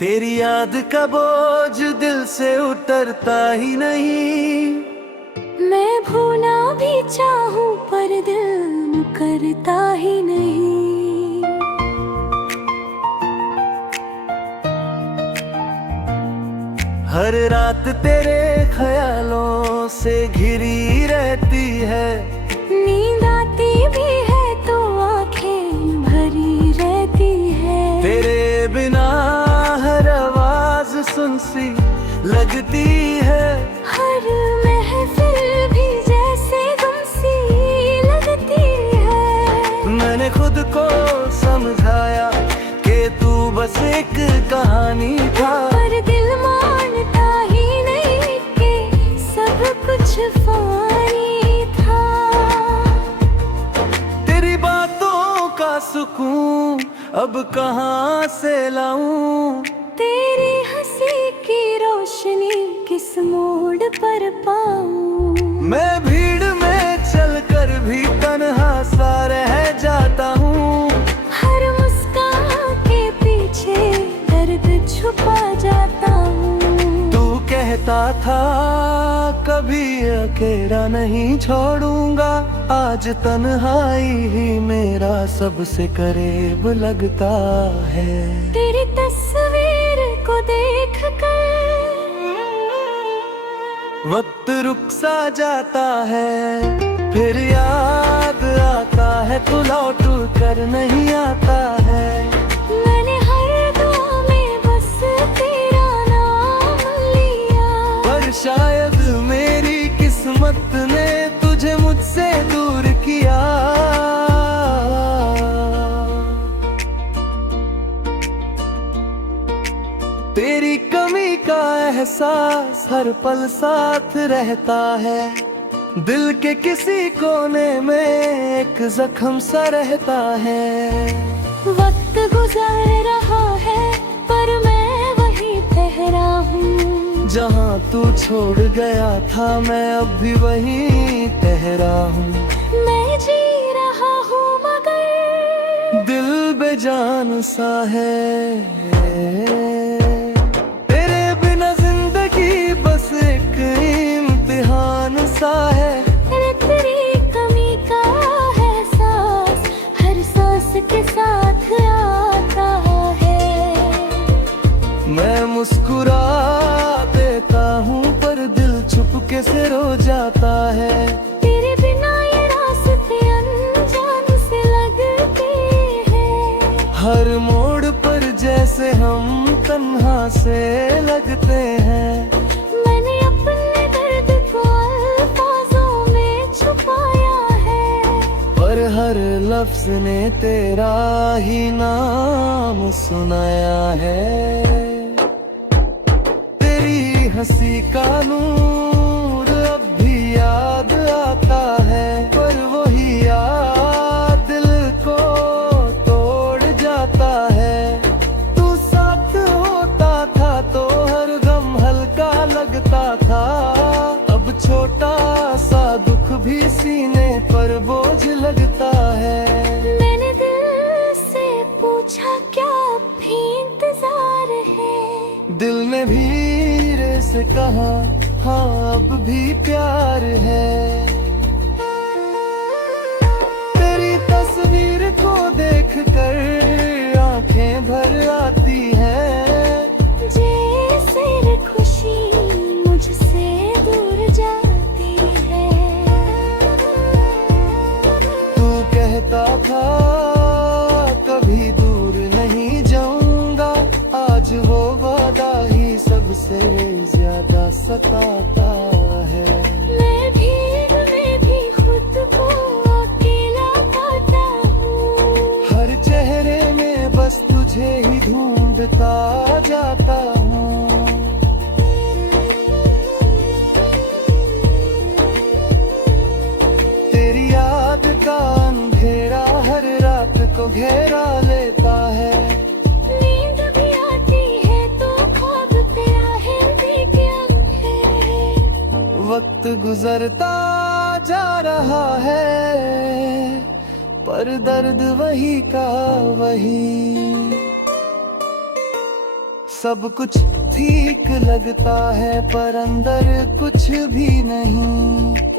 तेरी याद का बोझ दिल से उतरता ही नहीं। मैं भूलना भी चाहूं पर दिल करता ही नहीं। हर रात तेरे ख्यालों से घिरी रहती है। नींद आती भी है तो आंखें भरी रहती है। तेरे बिना हर आवाज सुन सी लगती है। हर महफिल भी जैसे गुम सी लगती है। मैंने खुद को समझाया कि तू बस एक कहानी था, पर दिल मानता ही नहीं कि सब कुछ फानी था। तेरी बातों का सुकून अब कहाँ से लाऊं। तेरी हंसी की रोशनी किस मोड़ पर पाऊं। मैं भीड़ में चलकर भी तन्हा सा रह जाता हूँ। हर मुस्कान के पीछे दर्द छुपा जाता हूँ। तू कहता था कभी अकेला नहीं छोड़ूंगा, आज तन्हाई ही मेरा सबसे करीब लगता है। तेरी तस्वीर को देख कर वक्त रुक सा जाता है, फिर याद आता है तू लौट कर नहीं आता है। मैंने हर दुआ में बस तेरा नाम लिया, पर शायद मेरी किस्मत ने तुझे मुझसे दूर किया। तेरी कमी का एहसास हर पल साथ रहता है। दिल के किसी कोने में एक जख्म सा रहता है। वक्त गुजर रहा है पर मैं वहीं ठहरा हूँ। जहाँ तू छोड़ गया था मैं अब भी वहीं ठहरा हूँ। मैं जी रहा हूँ मगर दिल बेजान सा है। तेरे बिना जिंदगी बस एक इम्तिहान सा है। तेरी कमी का एहसास हर सांस के साथ आता है। मैं मुस्कुरा देता हूँ पर दिल चुपके से रो जाता है। तेरे बिना ये रास्ते अनजान से लगते हैं। हर मोड़ पर जैसे हम तन्हा से लगते हैं। मैंने अपने दर्द को अल्फाजों में छुपाया है, पर हर लफ्ज ने तेरा ही नाम सुनाया है। तेरी हंसी का नूर अब भी याद आता है, पर वही याद दिल को तोड़ जाता है। तू साथ होता था तो हर गम हल्का लगता था। अब छोटा सा दुख भी सीने पर बोझ लगता है। मैंने दिल से पूछा क्या अब भी इंतजार है। दिल ने धीरे से कहा हाँ अब भी प्यार है। तेरी तस्वीर को देखकर आंखें भर आती हैं। जैसे खुशी मुझसे दूर जाती है। तू कहता था कभी दूर नहीं जाऊंगा, आज वो वादा ही सबसे ज्यादा सताता है। मैं भीड़ में भी खुद को अकेला पाता हूँ। हर चेहरे में बस तुझे ही ढूंढता जाता हूँ। तेरी याद का अंधेरा हर रात को घेरा लेता है। नींद भी आती है तो ख्वाब तेरा है क्या है। वक्त गुजरता जा रहा है पर दर्द वही का वही। सब कुछ ठीक लगता है पर अंदर कुछ भी नहीं।